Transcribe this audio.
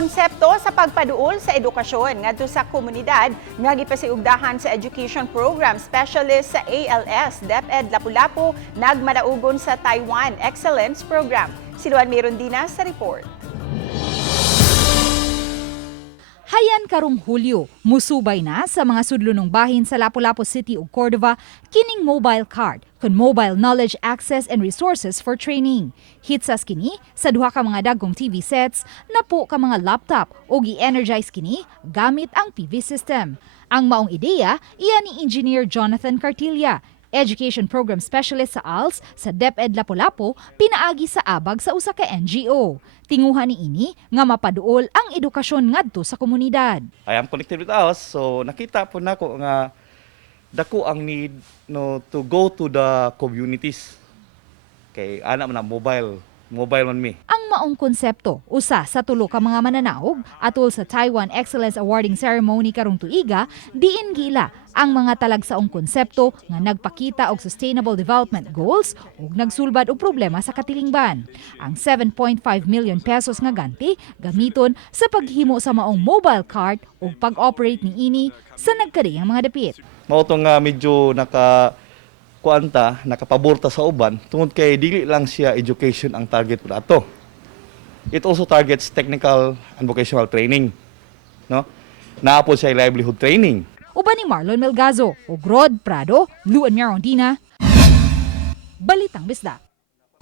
Konsepto sa pagpaduol sa edukasyon ngadto sa komunidad nga gipasiugdahan sa Education Program Specialist sa ALS DepEd Lapu-Lapu nagmadaugon sa Taiwan Excellence Program. Si Luan Mirondina sa report. Hayan karong Hulyo, musubay na sa mga sudlunong bahin sa Lapu-Lapu City ug Cordova kining mobile card kun mobile knowledge access and resources for training. Hitsas kini sa duha ka mga dagkong TV sets na po ka mga laptop ug i-energize kini gamit ang PV system. Ang maong ideya iya ni Engineer Jonathan Cartilla, Education Program Specialist sa ALS sa DepEd Lapu-Lapu, pinaagi sa abag sa usa ka NGO. Tinguhan ni ini nga mapaduol ang edukasyon ngadto sa komunidad. I am connected with ALS, so nakita po nako nga dako ang need to go to the communities. Kay ana man na mobile man mi. Ang maong konsepto usa sa tulo ka mga mananaog atol sa Taiwan Excellence Awarding Ceremony karong tuiga, diin gila ang mga talagsaong konsepto nga nagpakita og sustainable development goals ug nagsulbad og problema sa katilingban. Ang 7.5 million pesos nga ganti gamiton sa paghimo sa maong mobile card ug pag-operate ni ini sa nagkadiyang mga dapit. Mao to nga medyo nakapaborta sa uban tungod kay dili lang siya education ang target po ato. It also targets technical and vocational training, no? Naa po siya livelihood training. Uban ni Marlon Melgazo ug Rod Prado, Luan Mirondina, Balitang Bisdak.